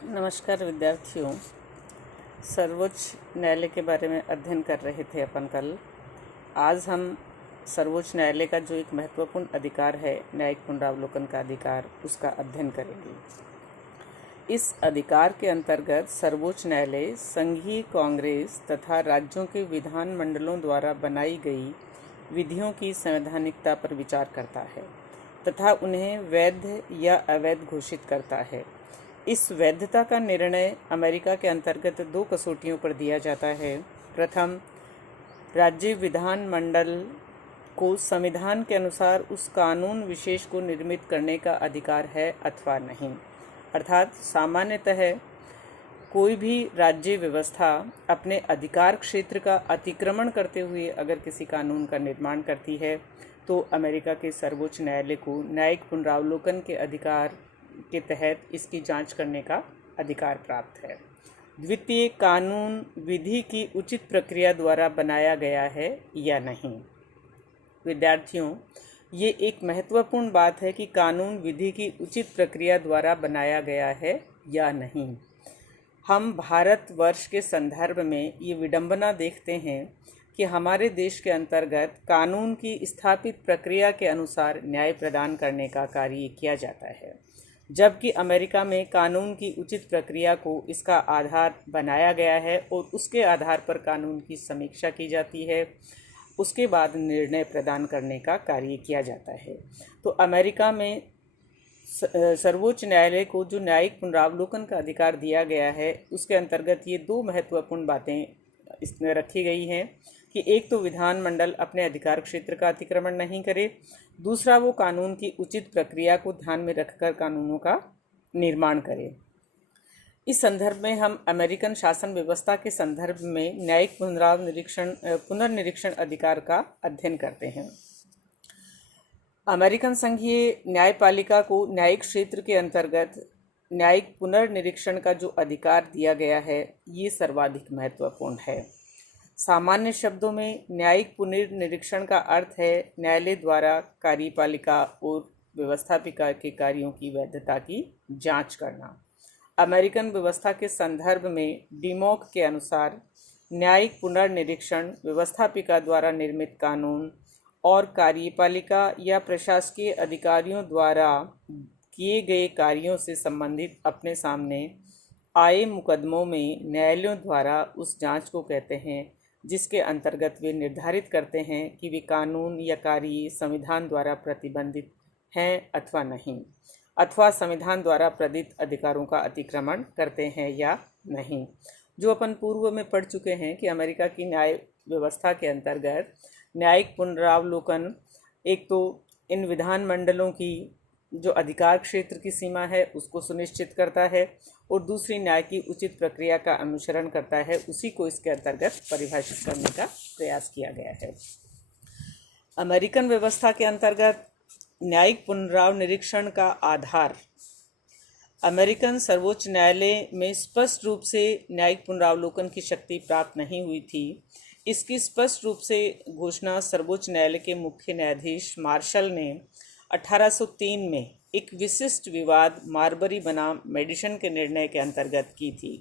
नमस्कार विद्यार्थियों। सर्वोच्च न्यायालय के बारे में अध्ययन कर रहे थे अपन कल। आज हम सर्वोच्च न्यायालय का जो एक महत्वपूर्ण अधिकार है, न्यायिक पुनरावलोकन का अधिकार, उसका अध्ययन करेंगे। इस अधिकार के अंतर्गत सर्वोच्च न्यायालय संघीय कांग्रेस तथा राज्यों के विधान मंडलों द्वारा बनाई गई विधियों की संवैधानिकता पर विचार करता है तथा उन्हें वैध या अवैध घोषित करता है। इस वैधता का निर्णय अमेरिका के अंतर्गत 2 कसौटियों पर दिया जाता है। प्रथम, राज्य विधान मंडल को संविधान के अनुसार उस कानून विशेष को निर्मित करने का अधिकार है अथवा नहीं। अर्थात सामान्यतः कोई भी राज्य व्यवस्था अपने अधिकार क्षेत्र का अतिक्रमण करते हुए अगर किसी कानून का निर्माण करती है तो अमेरिका के सर्वोच्च न्यायालय को न्यायिक पुनरावलोकन के अधिकार के तहत इसकी जांच करने का अधिकार प्राप्त है। द्वितीय, कानून विधि की उचित प्रक्रिया द्वारा बनाया गया है या नहीं। विद्यार्थियों, ये एक महत्वपूर्ण बात है कि कानून विधि की उचित प्रक्रिया द्वारा बनाया गया है या नहीं। हम भारतवर्ष के संदर्भ में ये विडंबना देखते हैं कि हमारे देश के अंतर्गत कानून की स्थापित प्रक्रिया के अनुसार न्याय प्रदान करने का कार्य किया जाता है, जबकि अमेरिका में कानून की उचित प्रक्रिया को इसका आधार बनाया गया है और उसके आधार पर कानून की समीक्षा की जाती है, उसके बाद निर्णय प्रदान करने का कार्य किया जाता है। तो अमेरिका में सर्वोच्च न्यायालय को जो न्यायिक पुनरावलोकन का अधिकार दिया गया है, उसके अंतर्गत ये 2 महत्वपूर्ण बातें इसमें रखी गई हैं कि एक तो विधानमंडल अपने अधिकार क्षेत्र का अतिक्रमण नहीं करे, दूसरा वो कानून की उचित प्रक्रिया को ध्यान में रखकर कानूनों का निर्माण करे। इस संदर्भ में हम अमेरिकन शासन व्यवस्था के संदर्भ में न्यायिक पुनर्निरीक्षण अधिकार का अध्ययन करते हैं। अमेरिकन संघीय न्यायपालिका को न्यायिक क्षेत्र के अंतर्गत न्यायिक पुनर्निरीक्षण का जो अधिकार दिया गया है, ये सर्वाधिक महत्वपूर्ण है। सामान्य शब्दों में न्यायिक पुनर्निरीक्षण का अर्थ है न्यायालय द्वारा कार्यपालिका और व्यवस्थापिका के कार्यों की वैधता की जांच करना। अमेरिकन व्यवस्था के संदर्भ में डिमोक के अनुसार न्यायिक पुनर्निरीक्षण व्यवस्थापिका द्वारा निर्मित कानून और कार्यपालिका या प्रशासकीय अधिकारियों द्वारा किए गए कार्यों से संबंधित अपने सामने आए मुकदमों में न्यायालयों द्वारा उस जांच को कहते हैं जिसके अंतर्गत वे निर्धारित करते हैं कि वे कानून या कार्य संविधान द्वारा प्रतिबंधित हैं अथवा नहीं, अथवा संविधान द्वारा प्रदत्त अधिकारों का अतिक्रमण करते हैं या नहीं। जो अपन पूर्व में पढ़ चुके हैं कि अमेरिका की न्याय व्यवस्था के अंतर्गत न्यायिक पुनरावलोकन एक तो इन विधान मंडलों की जो अधिकार क्षेत्र की सीमा है उसको सुनिश्चित करता है और दूसरी न्याय की उचित प्रक्रिया का अनुसरण करता है, उसी को इसके अंतर्गत परिभाषित करने का प्रयास किया गया है। अमेरिकन व्यवस्था के अंतर्गत न्यायिक पुनरावनिरीक्षण का आधार अमेरिकन सर्वोच्च न्यायालय में स्पष्ट रूप से न्यायिक पुनरावलोकन की शक्ति प्राप्त नहीं हुई थी। इसकी स्पष्ट रूप से घोषणा सर्वोच्च न्यायालय के मुख्य न्यायाधीश मार्शल ने 1803 में एक विशिष्ट विवाद मार्बरी बनाम मेडिसन के निर्णय के अंतर्गत की थी।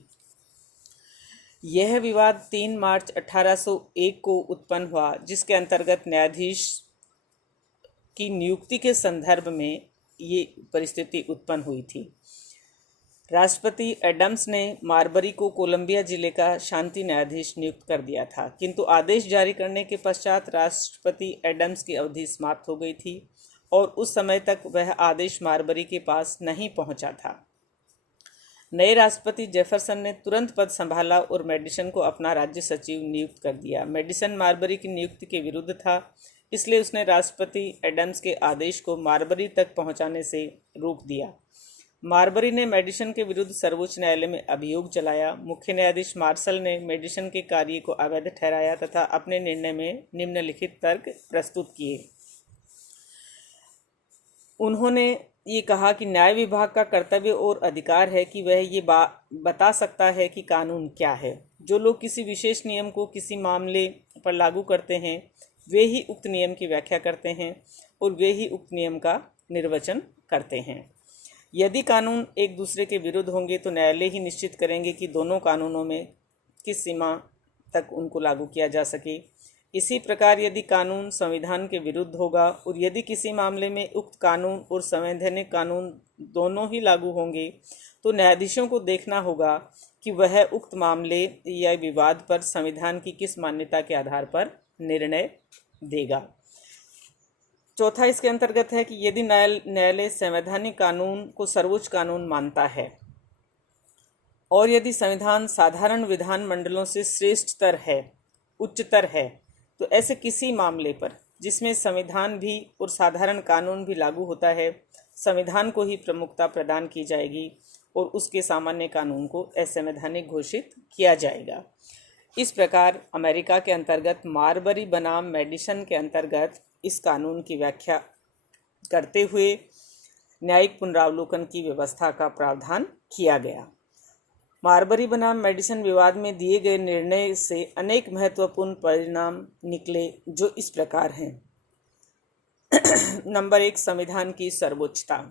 यह विवाद 3 मार्च 1801 को उत्पन्न हुआ, जिसके अंतर्गत न्यायाधीश की नियुक्ति के संदर्भ में ये परिस्थिति उत्पन्न हुई थी। राष्ट्रपति एडम्स ने मार्बरी को कोलंबिया जिले का शांति न्यायाधीश नियुक्त कर दिया था, किंतु आदेश जारी करने के पश्चात राष्ट्रपति एडम्स की अवधि समाप्त हो गई थी और उस समय तक वह आदेश मार्बरी के पास नहीं पहुंचा था। नए राष्ट्रपति जेफरसन ने तुरंत पद संभाला और मेडिसन को अपना राज्य सचिव नियुक्त कर दिया। मेडिसन मार्बरी की नियुक्ति के विरुद्ध था, इसलिए उसने राष्ट्रपति एडम्स के आदेश को मार्बरी तक पहुंचाने से रोक दिया। मार्बरी ने मेडिसन के विरुद्ध सर्वोच्च न्यायालय में अभियोग चलाया। मुख्य न्यायाधीश मार्शल ने मेडिसन के कार्य को अवैध ठहराया तथा अपने निर्णय में निम्नलिखित तर्क प्रस्तुत किए। उन्होंने ये कहा कि न्याय विभाग का कर्तव्य और अधिकार है कि वह ये बता सकता है कि कानून क्या है। जो लोग किसी विशेष नियम को किसी मामले पर लागू करते हैं वे ही उक्त नियम की व्याख्या करते हैं और वे ही उक्त नियम का निर्वचन करते हैं। यदि कानून एक दूसरे के विरुद्ध होंगे तो न्यायालय ही निश्चित करेंगे कि दोनों कानूनों में किस सीमा तक उनको लागू किया जा सके। इसी प्रकार यदि कानून संविधान के विरुद्ध होगा और यदि किसी मामले में उक्त कानून और संवैधानिक कानून दोनों ही लागू होंगे तो न्यायाधीशों को देखना होगा कि वह उक्त मामले या विवाद पर संविधान की किस मान्यता के आधार पर निर्णय देगा। चौथा इसके अंतर्गत है कि यदि न्यायालय संवैधानिक कानून को सर्वोच्च कानून मानता है और यदि संविधान साधारण विधान मंडलों से श्रेष्ठतर है, उच्चतर है, तो ऐसे किसी मामले पर जिसमें संविधान भी और साधारण कानून भी लागू होता है, संविधान को ही प्रमुखता प्रदान की जाएगी और उसके सामान्य कानून को असंवैधानिक घोषित किया जाएगा। इस प्रकार अमेरिका के अंतर्गत मारबरी बनाम मेडिसन के अंतर्गत इस कानून की व्याख्या करते हुए न्यायिक पुनरावलोकन की व्यवस्था का प्रावधान किया गया। मारबरी बनाम मेडिसन विवाद में दिए गए निर्णय से अनेक महत्वपूर्ण परिणाम निकले जो इस प्रकार हैं। नंबर 1, संविधान की सर्वोच्चता।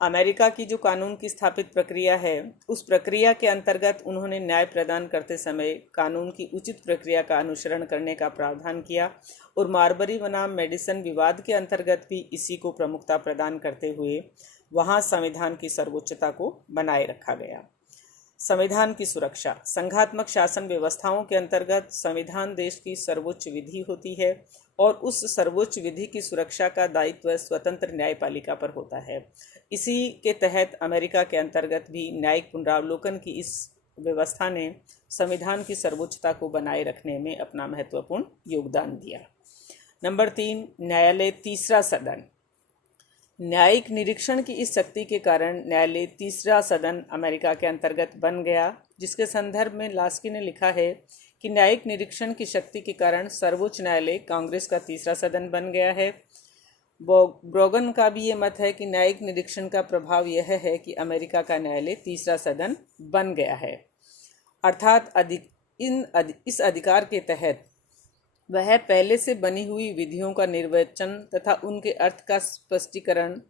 अमेरिका की जो कानून की स्थापित प्रक्रिया है, उस प्रक्रिया के अंतर्गत उन्होंने न्याय प्रदान करते समय कानून की उचित प्रक्रिया का अनुसरण करने का प्रावधान किया और मारबरी बनाम मेडिसन विवाद के अंतर्गत भी इसी को प्रमुखता प्रदान करते हुए वहां संविधान की सर्वोच्चता को बनाए रखा गया। संविधान की सुरक्षा। संघात्मक शासन व्यवस्थाओं के अंतर्गत संविधान देश की सर्वोच्च विधि होती है और उस सर्वोच्च विधि की सुरक्षा का दायित्व स्वतंत्र न्यायपालिका पर होता है। इसी के तहत अमेरिका के अंतर्गत भी न्यायिक पुनरावलोकन की इस व्यवस्था ने संविधान की सर्वोच्चता को बनाए रखने में अपना महत्वपूर्ण योगदान दिया। नंबर 3, न्यायालय तीसरा सदन। न्यायिक निरीक्षण की इस शक्ति के कारण न्यायालय तीसरा सदन अमेरिका के अंतर्गत बन गया, जिसके संदर्भ में लास्की ने लिखा है कि न्यायिक निरीक्षण की शक्ति के कारण सर्वोच्च न्यायालय कांग्रेस का तीसरा सदन बन गया है। ब्रोगन का भी ये मत है कि न्यायिक निरीक्षण का प्रभाव यह है कि अमेरिका का न्यायालय तीसरा सदन बन गया है, अर्थात इस अधिकार के तहत वह पहले से बनी हुई विधियों का निर्वचन तथा उनके अर्थ का स्पष्टीकरण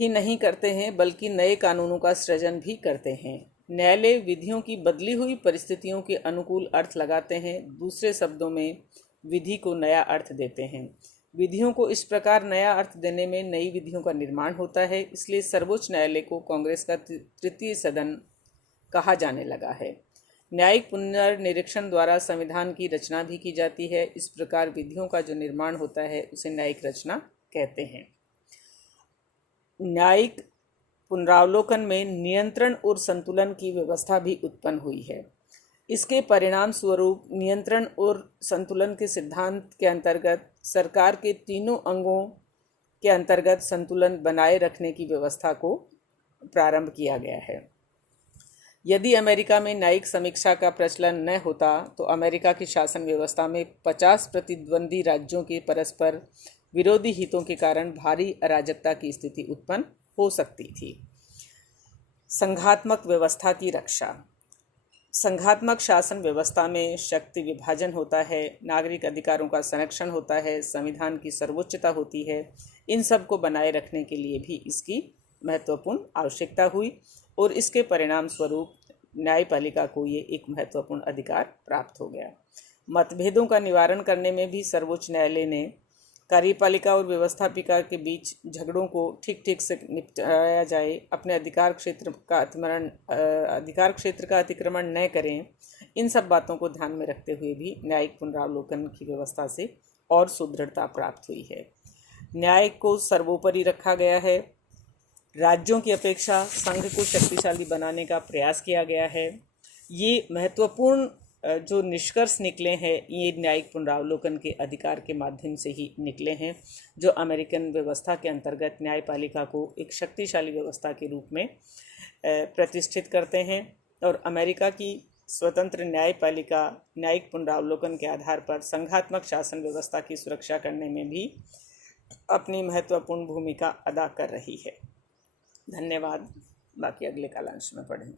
ही नहीं करते हैं बल्कि नए कानूनों का सृजन भी करते हैं। न्यायालय विधियों की बदली हुई परिस्थितियों के अनुकूल अर्थ लगाते हैं, दूसरे शब्दों में विधि को नया अर्थ देते हैं। विधियों को इस प्रकार नया अर्थ देने में नई विधियों का निर्माण होता है, इसलिए सर्वोच्च न्यायालय को कांग्रेस का तृतीय सदन कहा जाने लगा है। न्यायिक पुनर्निरीक्षण द्वारा संविधान की रचना भी की जाती है। इस प्रकार विधियों का जो निर्माण होता है उसे न्यायिक रचना कहते हैं। न्यायिक पुनरावलोकन में नियंत्रण और संतुलन की व्यवस्था भी उत्पन्न हुई है। इसके परिणाम स्वरूप नियंत्रण और संतुलन के सिद्धांत के अंतर्गत सरकार के तीनों अंगों के अंतर्गत संतुलन बनाए रखने की व्यवस्था को प्रारंभ किया गया है। यदि अमेरिका में न्यायिक समीक्षा का प्रचलन न होता तो अमेरिका की शासन व्यवस्था में 50 प्रतिद्वंदी राज्यों के परस्पर विरोधी हितों के कारण भारी अराजकता की स्थिति उत्पन्न हो सकती थी। संघात्मक व्यवस्था की रक्षा। संघात्मक शासन व्यवस्था में शक्ति विभाजन होता है, नागरिक अधिकारों का संरक्षण होता है, संविधान की सर्वोच्चता होती है। इन सब को बनाए रखने के लिए भी इसकी महत्वपूर्ण आवश्यकता हुई और इसके परिणाम स्वरूप न्यायपालिका को ये एक महत्वपूर्ण अधिकार प्राप्त हो गया। मतभेदों का निवारण करने में भी सर्वोच्च न्यायालय ने कार्यपालिका और व्यवस्थापिका के बीच झगड़ों को ठीक से निपटाया जाए, अपने अधिकार क्षेत्र का अतिक्रमण न करें, इन सब बातों को ध्यान में रखते हुए भी न्यायिक पुनरावलोकन की व्यवस्था से और सुदृढ़ता प्राप्त हुई है। न्याय को सर्वोपरि रखा गया है। राज्यों की अपेक्षा संघ को शक्तिशाली बनाने का प्रयास किया गया है। ये महत्वपूर्ण जो निष्कर्ष निकले हैं ये न्यायिक पुनरावलोकन के अधिकार के माध्यम से ही निकले हैं, जो अमेरिकन व्यवस्था के अंतर्गत न्यायपालिका को एक शक्तिशाली व्यवस्था के रूप में प्रतिष्ठित करते हैं और अमेरिका की स्वतंत्र न्यायपालिका न्यायिक पुनरावलोकन के आधार पर संघात्मक शासन व्यवस्था की सुरक्षा करने में भी अपनी महत्वपूर्ण भूमिका अदा कर रही है। धन्यवाद। बाकी अगले कालांश में पढ़ें।